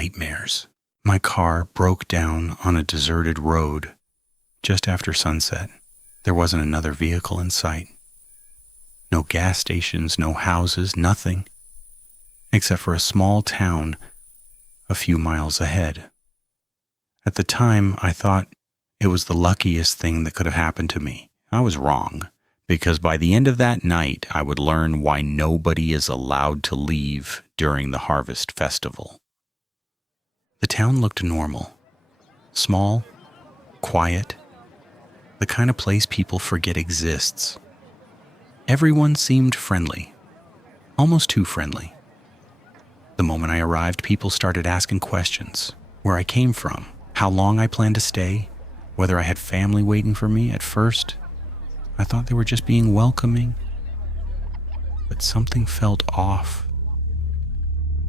nightmares. My car broke down on a deserted road just after sunset. There wasn't another vehicle in sight. No gas stations, no houses, nothing, except for a small town a few miles ahead. At the time, I thought it was the luckiest thing that could have happened to me. I was wrong, because by the end of that night, I would learn why nobody is allowed to leave during the Harvest Festival. The town looked normal. Small, quiet, the kind of place people forget exists. Everyone seemed friendly, almost too friendly. The moment I arrived, people started asking questions. Where I came from, how long I planned to stay, whether I had family waiting for me. At first, I thought they were just being welcoming, but something felt off.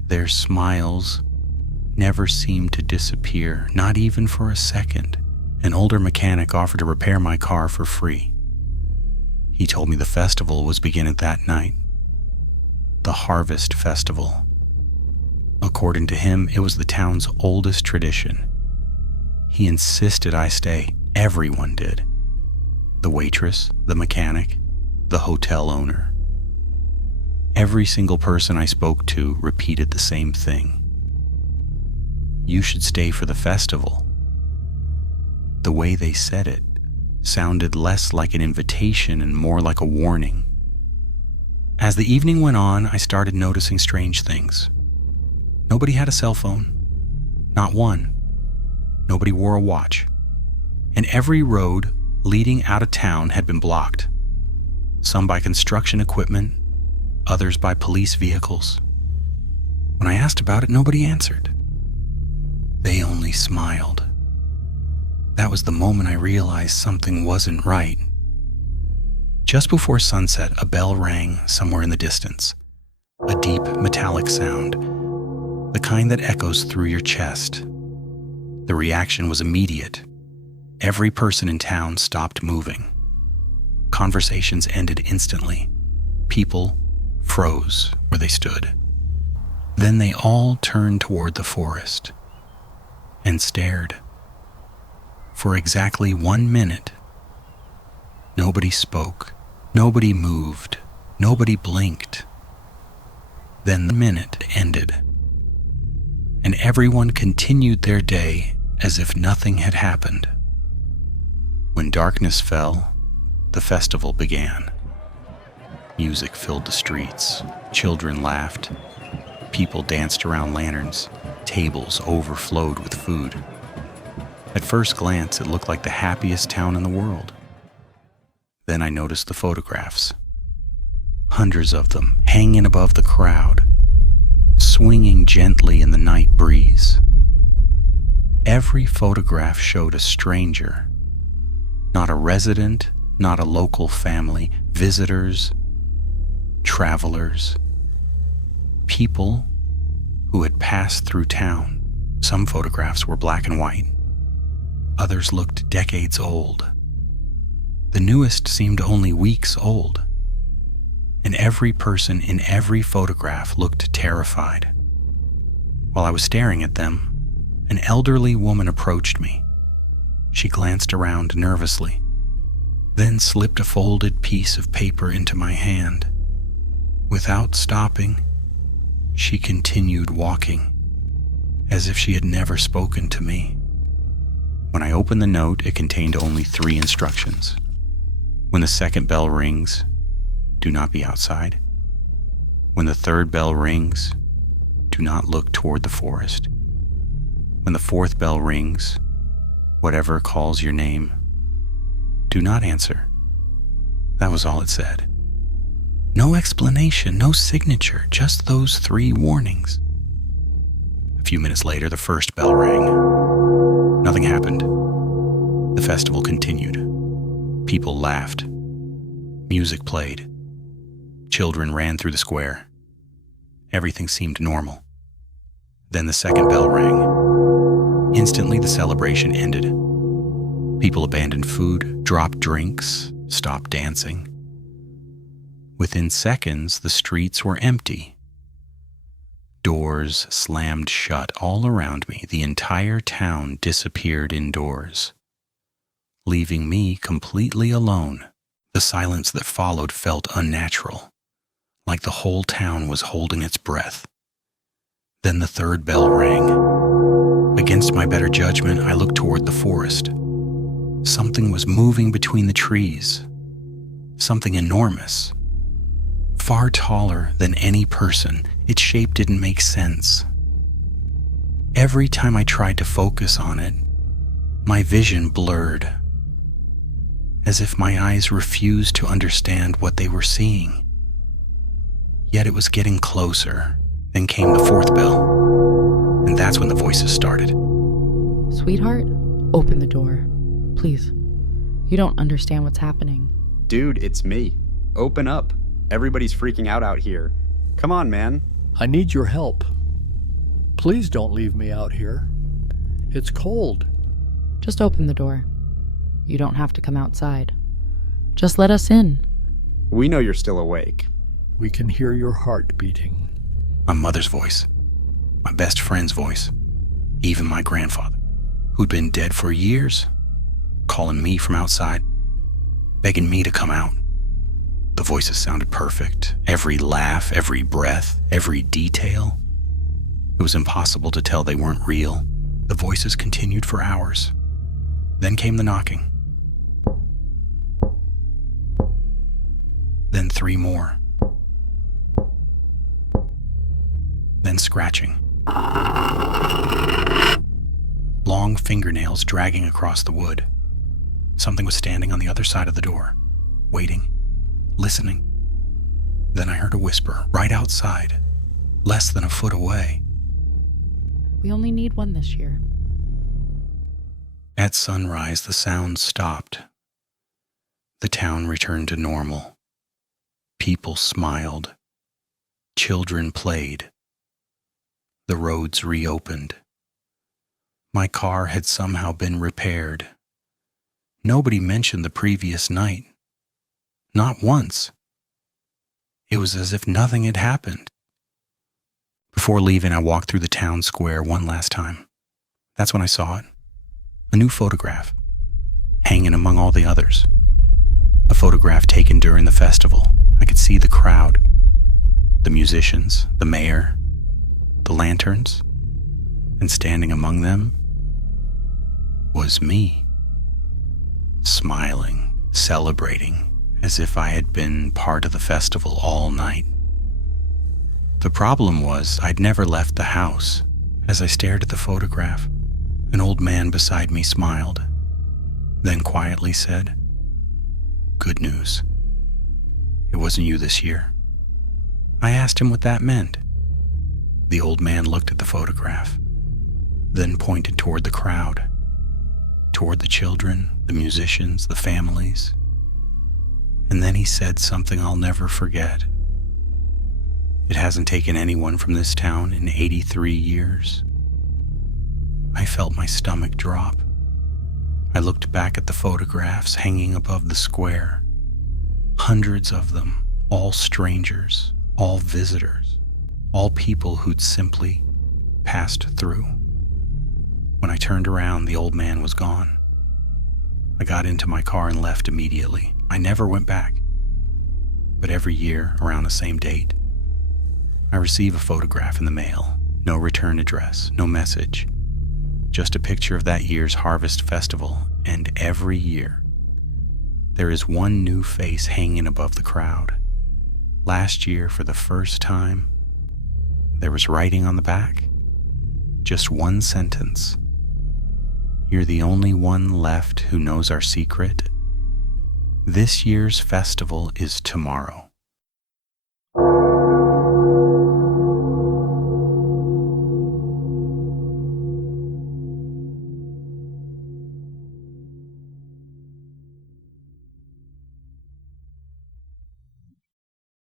Their smiles never seemed to disappear, not even for a second. An older mechanic offered to repair my car for free. He told me the festival was beginning that night. The Harvest Festival. According to him, it was the town's oldest tradition. He insisted I stay. Everyone did. The waitress, the mechanic, the hotel owner. Every single person I spoke to repeated the same thing. You should stay for the festival. The way they said it sounded less like an invitation and more like a warning. As the evening went on, I started noticing strange things. Nobody had a cell phone. Not one. Nobody wore a watch. And every road leading out of town had been blocked. Some by construction equipment, others by police vehicles. When I asked about it, nobody answered. They only smiled. That was the moment I realized something wasn't right. Just before sunset, a bell rang somewhere in the distance. A deep, metallic sound, the kind that echoes through your chest. The reaction was immediate. Every person in town stopped moving. Conversations ended instantly. People froze where they stood. Then they all turned toward the forest and stared. For exactly 1 minute, nobody spoke, nobody moved, nobody blinked. Then the minute ended, and everyone continued their day as if nothing had happened. When darkness fell, the festival began. Music filled the streets, children laughed, people danced around lanterns, tables overflowed with food. At first glance, it looked like the happiest town in the world. Then I noticed the photographs. Hundreds of them hanging above the crowd, swinging gently in the night breeze. Every photograph showed a stranger, not a resident, not a local family, visitors, travelers, people who had passed through town. Some photographs were black and white. Others looked decades old. The newest seemed only weeks old. And every person in every photograph looked terrified. While I was staring at them, an elderly woman approached me. She glanced around nervously, then slipped a folded piece of paper into my hand. Without stopping, she continued walking, as if she had never spoken to me. When I opened the note, it contained only 3 instructions. When the second bell rings, do not be outside. When the third bell rings, do not look toward the forest. When the fourth bell rings, whatever calls your name, do not answer. That was all it said. No explanation, no signature, just those 3 warnings. A few minutes later, the first bell rang. Nothing happened. The festival continued. People laughed. Music played. Children ran through the square. Everything seemed normal. Then the second bell rang. Instantly, the celebration ended. People abandoned food, dropped drinks, stopped dancing. Within seconds, the streets were empty. Doors slammed shut all around me. The entire town disappeared indoors, leaving me completely alone. The silence that followed felt unnatural, like the whole town was holding its breath. Then the third bell rang. Against my better judgment, I looked toward the forest. Something was moving between the trees. Something enormous. Far taller than any person. Its shape didn't make sense. Every time I tried to focus on it, my vision blurred, as if my eyes refused to understand what they were seeing. Yet it was getting closer. Then came the fourth bell, and that's when the voices started. Sweetheart, open the door. Please. You don't understand what's happening. Dude, it's me. Open up. Everybody's freaking out here. Come on, man. I need your help. Please don't leave me out here. It's cold. Just open the door. You don't have to come outside. Just let us in. We know you're still awake. We can hear your heart beating. My mother's voice, my best friend's voice, even my grandfather, who'd been dead for years, calling me from outside, begging me to come out. The voices sounded perfect. Every laugh, every breath, every detail. It was impossible to tell they weren't real. The voices continued for hours. Then came the knocking. Then 3 more. Then scratching. Long fingernails dragging across the wood. Something was standing on the other side of the door, waiting, listening. Then I heard a whisper right outside, less than a foot away. We only need one this year. At sunrise, the sound stopped. The town returned to normal. People smiled. Children played. The roads reopened. My car had somehow been repaired. Nobody mentioned the previous night. Not once. It was as if nothing had happened. Before leaving, I walked through the town square one last time. That's when I saw it. A new photograph, hanging among all the others. A photograph taken during the festival. I could see the crowd, the musicians, the mayor, the lanterns, and standing among them was me, smiling, celebrating, as if I had been part of the festival all night. The problem was I'd never left the house. As I stared at the photograph, an old man beside me smiled, then quietly said, "Good news. It wasn't you this year." I asked him what that meant. The old man looked at the photograph, then pointed toward the crowd, toward the children, the musicians, the families. And then he said something I'll never forget. It hasn't taken anyone from this town in 83 years. I felt my stomach drop. I looked back at the photographs hanging above the square. Hundreds of them, all strangers, all visitors, all people who'd simply passed through. When I turned around, the old man was gone. I got into my car and left immediately. I never went back. But every year, around the same date, I receive a photograph in the mail. No return address, no message. Just a picture of that year's harvest festival, and every year, there is one new face hanging above the crowd. Last year, for the first time, there was writing on the back. Just one sentence. "You're the only one left who knows our secret. This year's festival is tomorrow."